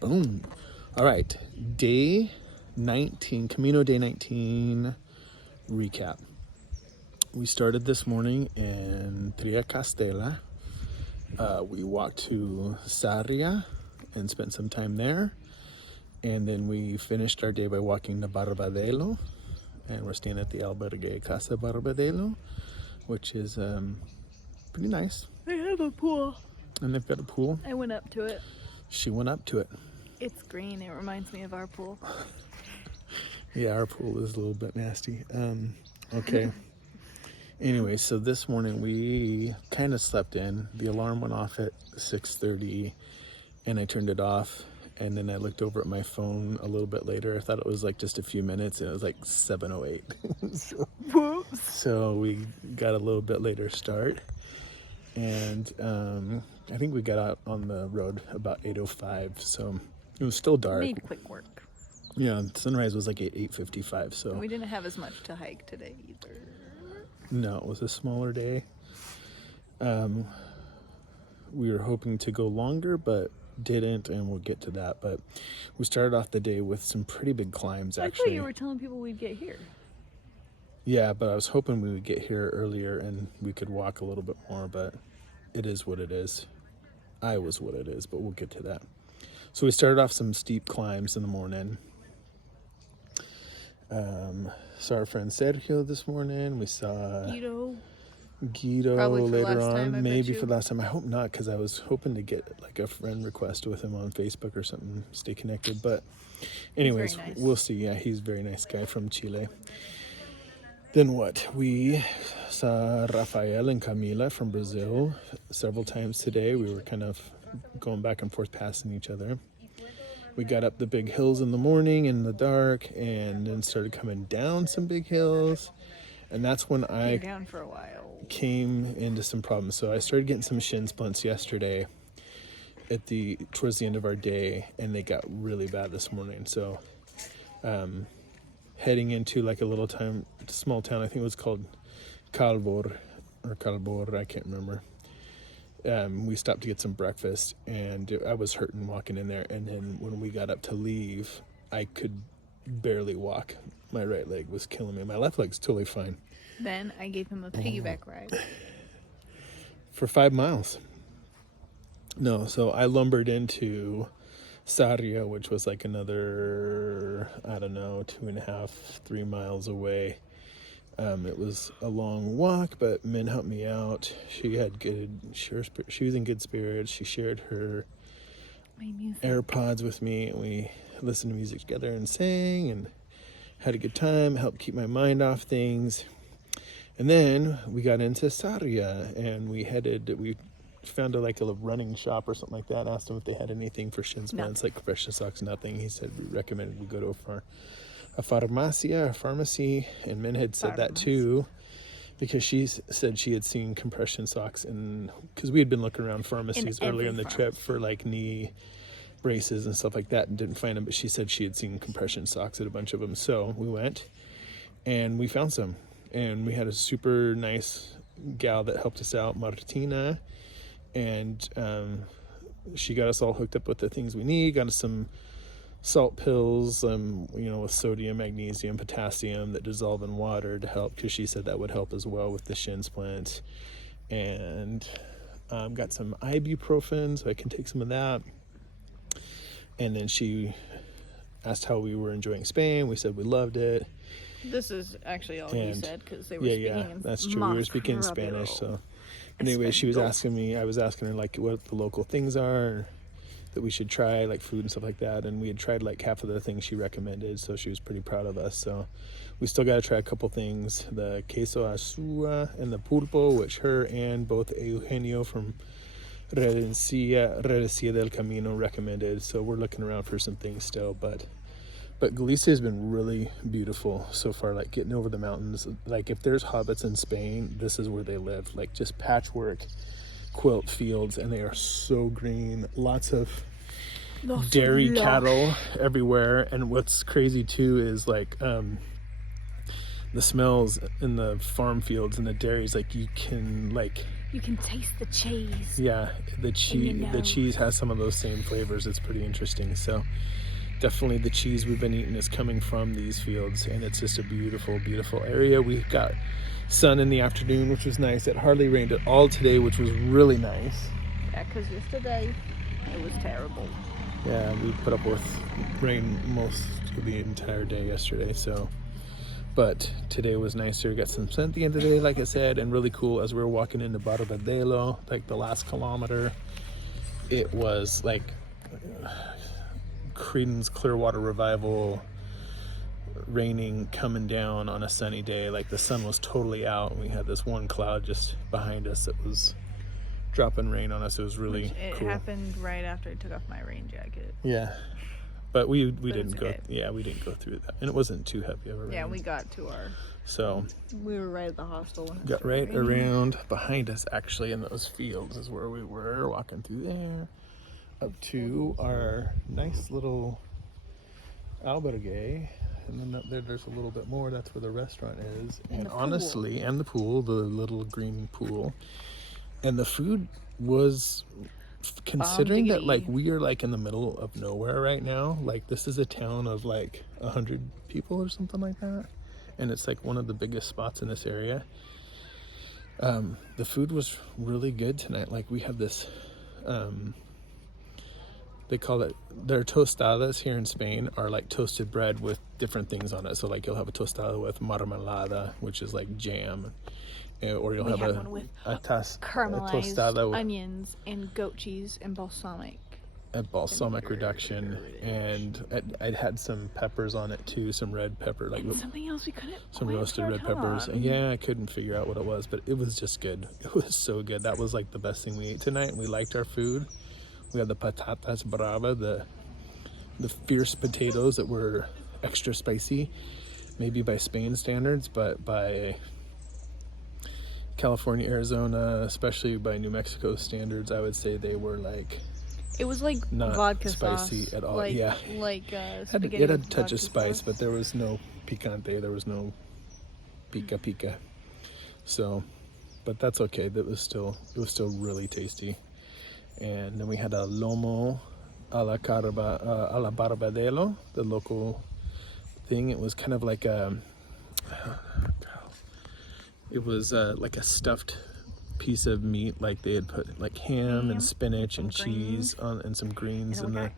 Boom. All right. Day 19, Camino Day 19 recap. We started this morning in Triacastela. We walked to Sarria and spent some time there. And then we finished our day by walking to Barbadelo. And we're staying at the albergue Casa Barbadelo, which is pretty nice. They have a pool. And they've got a pool. I went up to it. She went up to it. It's green. It reminds me of our pool. Yeah, our pool is a little bit nasty. Okay. Anyway, so this morning we kind of slept in. The alarm went off at 6:30 and I turned it off. And then I looked over at my phone a little bit later. I thought it was like just a few minutes and it was like 7:08. So we got a little bit later start. And I think we got out on the road about 8:05. So it was still dark. Made quick work. Yeah, sunrise was like at 8:55. So We didn't have as much to hike today either. no, it was a smaller day. We were hoping to go longer, but didn't, and we'll get to that. But we started off the day with some pretty big climbs, I actually. thought you were telling people we'd get here. Yeah, but I was hoping we would get here earlier and we could walk a little bit more, but it is what it is. I was what it is, but we'll get to that. So we started off some steep climbs in the morning. Saw our friend Sergio this morning. We saw Guido Probably for the later last time, I on. bet Maybe you. for the last time. I hope not, because I was hoping to get like a friend request with him on Facebook or something, stay connected. But anyways, very nice. We'll see. Yeah, he's a very nice guy from Chile. Then what? We saw Rafael and Camila from Brazil several times today. We were kind of going back and forth passing each other. We got up the big hills in the morning in the dark and then started coming down some big hills. And that's when I down for a while. came into some problems. So I started getting some shin splints yesterday towards the end of our day, and they got really bad this morning. So heading into like a small town, I think it was called Calvor, I can't remember. We stopped to get some breakfast, and I was hurting walking in there. And then when we got up to leave, I could barely walk. My right leg was killing me. My left leg's totally fine. Then I gave him a piggyback ride. For 5 miles. No, so I lumbered into Sarria, which was like another, 2.5, 3 miles away. It was a long walk, but Min helped me out. She was in good spirits. She shared her My music. AirPods with me, and we listened to music together and sang and had a good time, helped keep my mind off things. And then we got into Sarria, and we found a running shop or something like that. Asked them if they had anything for shin splints, like compression socks, nothing. He said we recommended we go to a pharmacy, and Min had said that too, because she said she had seen compression socks, because we had been looking around pharmacies earlier in the trip for like knee braces and stuff like that and didn't find them, but she said she had seen compression socks at a bunch of them. So we went and we found some, and we had a super nice gal that helped us out, Martina, and she got us all hooked up with the things we need, got us some salt pills, with sodium, magnesium, potassium that dissolve in water to help, because she said that would help as well with the shin splints, and got some ibuprofen so I can take some of that. And then she asked how we were enjoying Spain. We said we loved it. This is actually all he said, because they were speaking in that's true. We were speaking in Spanish. So anyway, I was asking her like what the local things are that we should try, like food and stuff like that. And we had tried like half of the things she recommended, so she was pretty proud of us. So we still got to try a couple things, the queso azúa and the pulpo, which her and both Eugenio from Redecia del Camino recommended. So we're looking around for some things still, but Galicia has been really beautiful so far, like getting over the mountains. Like if there's hobbits in Spain, this is where they live, like just patchwork quilt fields, and they are so green. Lots of dairy cattle everywhere. And what's crazy too is like the smells in the farm fields and the dairies, like you can like You can taste the cheese. Yeah, the cheese has some of those same flavors. It's pretty interesting. So definitely the cheese we've been eating is coming from these fields, and it's just a beautiful, beautiful area. We got sun in the afternoon, which was nice. It hardly rained at all today, which was really nice. Yeah, because yesterday it was terrible. Yeah, we put up with rain most of the entire day yesterday, so. But today was nicer. Got some sun at the end of the day, like I said, and really cool. As we were walking into Barbadelo, like the last kilometer, it was like Creedence Clearwater Revival raining, coming down on a sunny day. Like the sun was totally out, and we had this one cloud just behind us that was dropping rain on us. It was really cool. It happened right after I took off my rain jacket. Yeah. But we didn't go. Okay. Yeah, we didn't go through that, and it wasn't too heavy of a rain. Yeah, we got to our. So. We were right at the hostel. When got right raining. Around behind us, actually, in those fields is where we were walking through there, up to our nice little albergue, and then up there's a little bit more. That's where the restaurant is, and honestly, and the pool, the little green pool, and the food was. Considering that like we are like in the middle of nowhere right now, like this is a town of like 100 people or something like that, and it's like one of the biggest spots in this area. The food was really good tonight. Like we have this they call it, their tostadas here in Spain are like toasted bread with different things on it. So like you'll have a tostada with marmalada, which is like jam, or you'll have one with caramelized tostada with onions and goat cheese and balsamic reduction, and I'd had some peppers on it too, some red pepper, like something else we couldn't, some roasted red peppers. And yeah, I couldn't figure out what it was, but it was just good. It was so good. That was like the best thing we ate tonight, and we liked our food. We had the patatas brava, the fierce potatoes that were extra spicy, maybe by Spain standards, but by California, Arizona, especially by New Mexico standards, I would say they were like, it was like not vodka spicy sauce, at all. like, yeah, like spaghetti. It had a touch of spice, sauce. But there was no picante. There was no pica. So, but that's okay. It was still really tasty. And then we had a lomo a la Barbadelo, the local thing. It was kind of like it was like a stuffed piece of meat, like they had put like ham and spinach and cheese on, and some greens and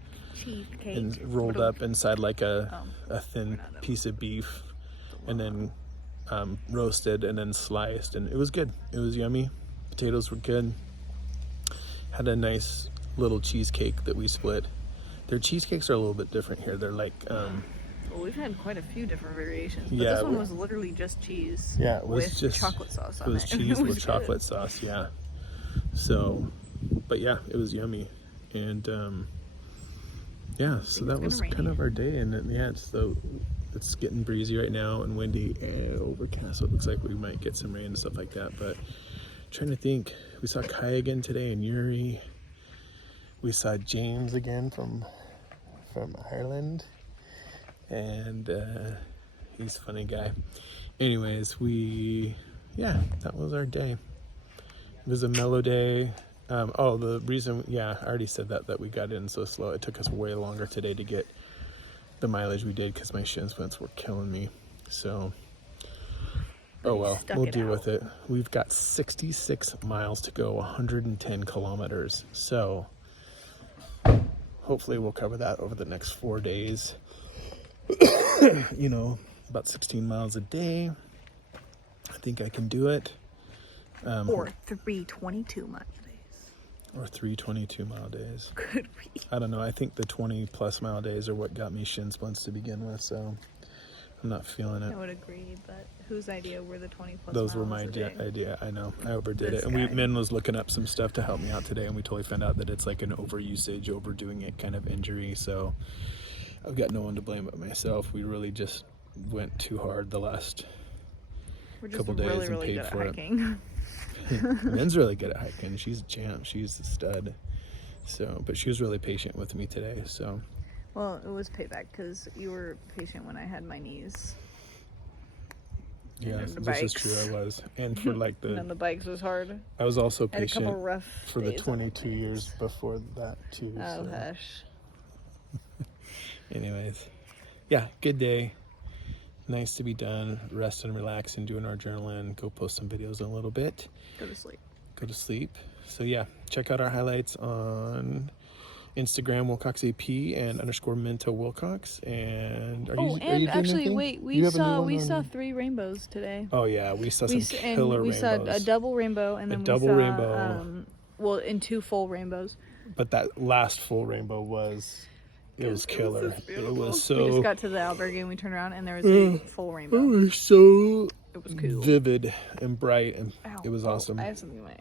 and rolled up inside like a thin piece of beef, and then roasted and then sliced, and it was good. It was yummy. Potatoes were good. Had a nice little cheesecake that we split. Their cheesecakes are a little bit different here. They're like well, we've had quite a few different variations, but yeah, this one was literally just cheese. Yeah, it was with just chocolate sauce on it. It was cheese with chocolate sauce, yeah. So, but yeah, it was yummy, and yeah. So that was kind of our day, and yeah, it's getting breezy right now and windy and overcast. So it looks like we might get some rain and stuff like that. But trying to think, we saw Kai again today and Yuri. We saw James again from Ireland. And he's a funny guy. Anyways, that was our day. It was a mellow day. The reason, I already said that we got in so slow. It took us way longer today to get the mileage we did because my shin splints were killing me. So, oh well, we'll deal with it. We've got 66 miles to go, 110 kilometers. So, hopefully we'll cover that over the next 4 days. About 16 miles a day. I think I can do it. Or 322 mile days. Or 322 mile days. Could we? I don't know. I think the 20 plus mile days are what got me shin splints to begin with, so I'm not feeling it. I would agree, but whose idea were the 20 plus Those miles were my idea. I know. I overdid it. And Min was looking up some stuff to help me out today, and we totally found out that it's like an overusage, overdoing it kind of injury, so I've got no one to blame but myself. We really just went too hard the last couple days and paid for it. Min's really good at hiking. She's a champ. She's a stud. So, but she was really patient with me today. So, well, it was payback because you were patient when I had my knees. Yeah, And then this the is true. I bikes. was, and for like And then the bikes was hard. I was also Had a couple patient rough for the days on 22 bikes. years before that too. Oh, So. hush. Anyways, yeah, good day. Nice to be done. Rest and relax and doing our journaling. Go post some videos in a little bit. Go to sleep. Go to sleep. So yeah, check out our highlights on Instagram, Wilcox AP and _Minto Wilcox. And are you doing actually, anything? wait, we You have a new saw one on- 3 rainbows today. Oh yeah, we saw some killer we rainbows. saw a double rainbow, and then we double saw rainbow. well, in 2 full rainbows. But that last full rainbow was killer. It was so. We just got to the albergue and we turned around and there was a full rainbow. It was so It was cool. vivid and bright, and Ow. it was awesome. I have something in my.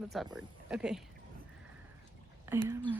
That's awkward. Okay. I don't know.